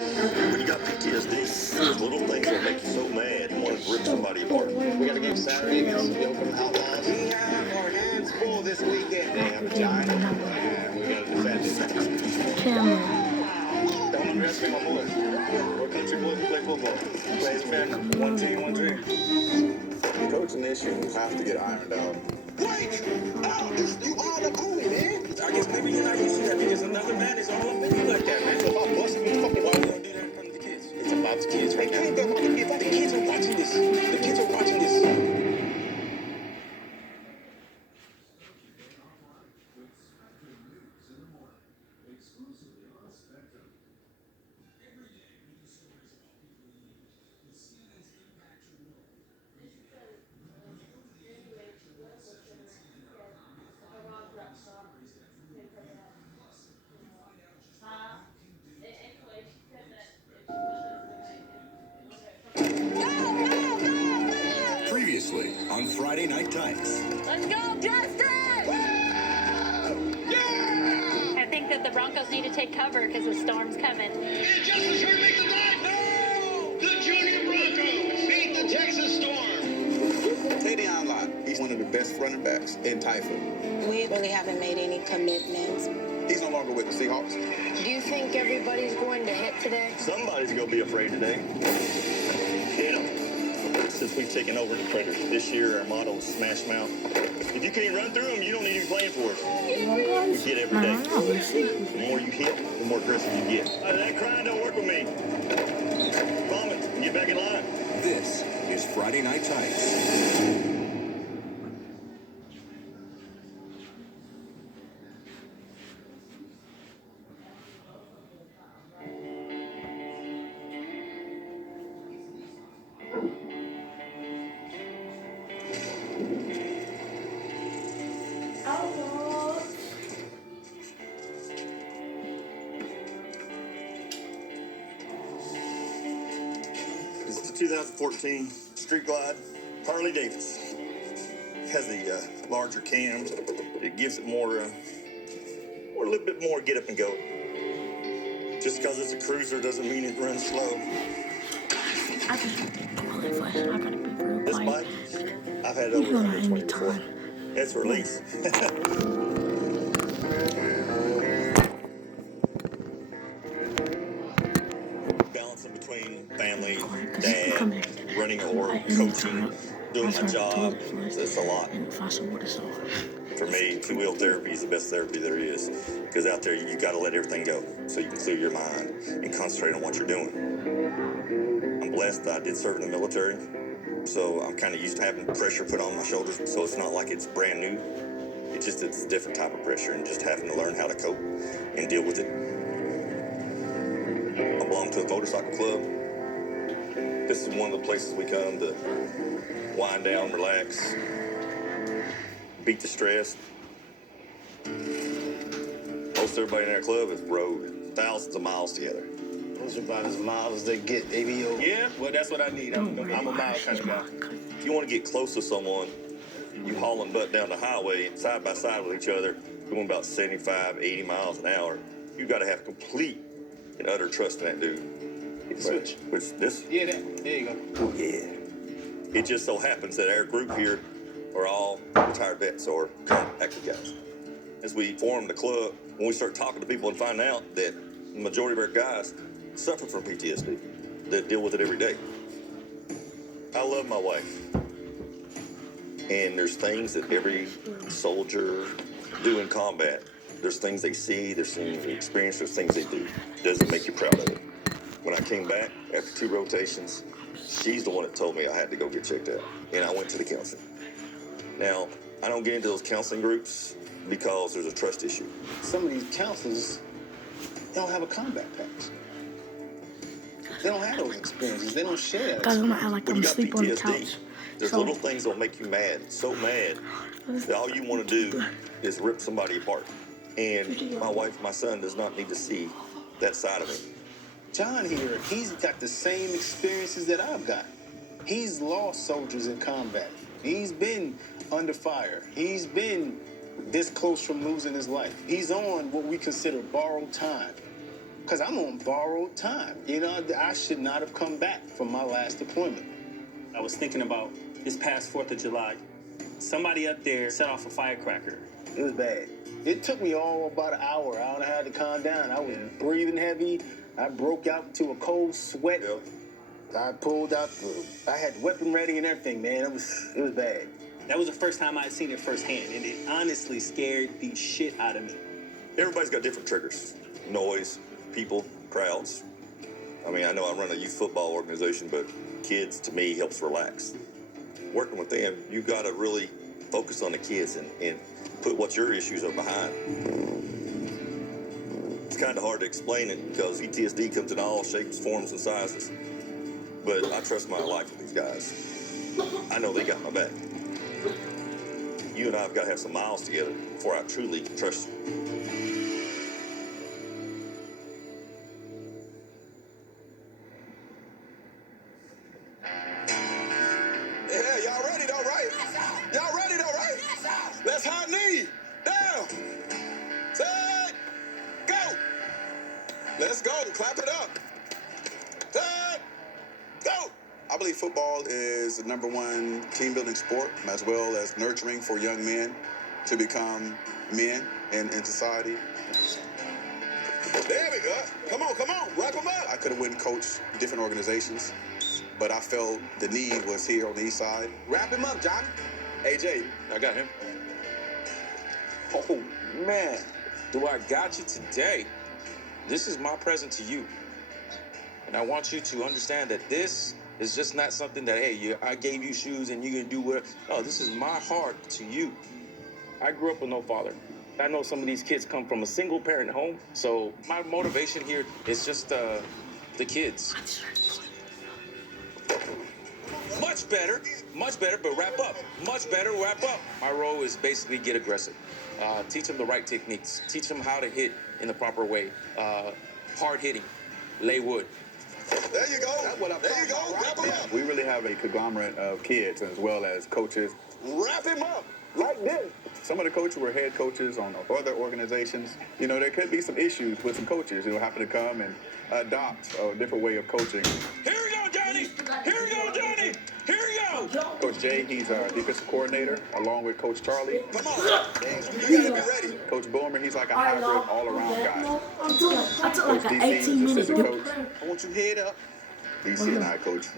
When you got PTSD, there's little things that make you so mad you want to rip somebody apart. We got a game Saturday against the Oakland Outlaws. We have our hands full this weekend. They have a giant, and we got to defend it. Don't underestimate my boys. We're country boys who play football. Play as family. One team, one dream. Coaching issues have to get ironed out. Blake! Oh, you are the bully, man. I guess maybe you're not used to that because another man is all up in you like that, man. So if I bust me, fucking why we don't do that in front of the kids? It's about the kids right now. The kids are watching this. The kids are watching this. Previously on Friday Night Tights. Let's go, Justin! Yeah! I think that the Broncos need to take cover because the storm's coming. And Justin's trying to make the dive. No! The Junior Broncos beat the Texas Storm. Tavion Lott, he's one of the best running backs in Typhoon. We really haven't made any commitments. He's no longer with the Seahawks. Do you think everybody's going to hit today? Somebody's going to be afraid today. Hit them. Since we've taken over the Predators, this year our motto is smash them out. If you can't run through them, you don't need to be playing for us. We hit every day. The more you hit, the more aggressive you get. That crying don't work with me. Vomit, get back in line. This is Friday Night Tights. This is the 2014 Street Glide Harley Davidson. It has the larger cams. It gives it more, a little bit more get up and go. Just because it's a cruiser doesn't mean it runs slow. I just I gotta be real This quiet. bike, I've had it over 120 before. It's release. Balancing between family, dad, running or coaching, doing my job, it's a lot. For me, two-wheel therapy is the best therapy there is. Because out there, you got to let everything go so you can clear your mind and concentrate on what you're doing. I'm blessed that I did serve in the military, so I'm kind of used to having pressure put on my shoulders, so it's not like it's brand new. It's a different type of pressure and just having to learn how to cope and deal with it. I belong to a motorcycle club. This is one of the places we come to wind down, relax, beat the stress. Most everybody in our club is rode thousands of miles together. Those are about as mild as they get, ABO. Yeah, well, that's what I need. I'm a mile kind of guy. If you want to get close to someone, you haul them butt down the highway side by side with each other, going about 75, 80 miles an hour. You got to have complete and utter trust in that dude. Switch. Yeah, there you go. Yeah. It just so happens that our group here are all retired vets or current active guys. As we form the club, when we start talking to people and find out that the majority of our guys suffer from PTSD, that deal with it every day. I love my wife. And there's things that every soldier do in combat. There's things they see, there's things they experience, there's things they do. Doesn't make you proud of it. When I came back after 2 rotations, she's the one that told me I had to go get checked out. And I went to the counseling. Now, I don't get into those counseling groups because there's a trust issue. Some of these counselors, they don't have a combat package. They don't have those experiences. They don't share that. Guys, I'm gonna act like When I'm you got asleep on the PTSD, couch. there's So- little things that'll make you mad, so mad, that all you want to do is rip somebody apart. And my wife, my son does not need to see that side of me. John here, he's got the same experiences that I've got. He's lost soldiers in combat. He's been under fire. He's been this close from losing his life. He's on what we consider borrowed time. Because I'm on borrowed time. You know, I should not have come back from my last deployment. I was thinking about this past 4th of July. Somebody up there set off a firecracker. It was bad. It took me all about an hour and a half to calm down. I was breathing heavy. I broke out into a cold sweat. I pulled out I had weapon ready and everything, man. It was bad. That was the first time I'd seen it firsthand, and it honestly scared the shit out of me. Everybody's got different triggers. Noise, people, crowds. I mean, I know I run a youth football organization, but kids, to me, helps relax. Working with them, you got to really focus on the kids and put what your issues are behind. It's kind of hard to explain it because PTSD comes in all shapes, forms, and sizes. But I trust my life with these guys. I know they got my back. You and I have got to have some miles together before I truly trust you. Yeah, y'all ready though, right? Y'all ready though, right? Let's high knee. Down. Set. Go. Let's go. Clap it up. Set. Go. I believe football is the #1 team building sport, as well as nurturing for young men to become men in society. There we go. Come on. Wrap them up. I could have went and coached different organizations, but I felt the need was here on the east side. Wrap him up, Johnny. AJ, I got him. Oh, man. Do I got you today? This is my present to you. And I want you to understand that this is just not something that, hey, I gave you shoes and you can do whatever. No, this is my heart to you. I grew up with no father. I know some of these kids come from a single parent home. So my motivation here is just the kids. Much better, but wrap up. Much better, wrap up. My role is basically get aggressive. Teach them the right techniques. Teach them how to hit in the proper way. Hard hitting, lay wood. There you go. There you go. Wrap him up. We really have a conglomerate of kids as well as coaches. Wrap him up. Like this. Some of the coaches were head coaches on other organizations. You know, there could be some issues with some coaches who happen to come and adopt a different way of coaching. Here we go, Johnny! Here we go, Johnny! Here we go! Coach Jay, he's our defensive coordinator, along with Coach Charlie. Come on. You gotta be ready. Coach Boomer, he's like a hybrid, all-around guy. I took like an Coach DC, 18-minute assistant coach. I want you head up. DC and I coach.